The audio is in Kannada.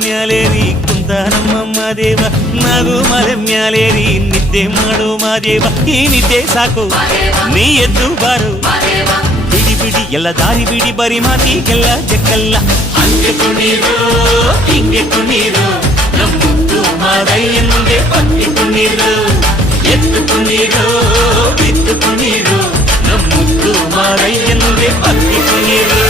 ಮ್ಯಾಲೇರಿ ಕುಂತ ನಮ್ಮಮ್ಮ ದೇವ ನಗು ಮಲೆ ಮ್ಯಾಲೇರಿ ನಿದ್ದೆ ಮಾಡು ಮಾದೇವ ಈ ನಿದ್ದೆ ಸಾಕು ನೀ ಎದ್ದು ಬಾರು ಬಿಡಿ ಬಿಡಿ ಎಲ್ಲ ದಾರಿ ಬಿಡಿ ಬರಿ ಮಾತಿಗೆಲ್ಲ ಜಕ್ಕಲ್ಲ ಹಂಗೆ ಕುಣೀರು ಹಿಂಗೆ ಕುಣೀರು ನಮ್ಮುತ್ತು ಮಾದಯ್ಯನಿಗೆ ಪತ್ತಿ ಕುಣೀರು ಎತ್ತು ಕುಣೀರು ಬಿತ್ತು ಕುಣೀರು ನಮ್ಮುತ್ತು ಮಾದಯ್ಯನಿಗೆ ಪತ್ತಿ ಕುಣೀರು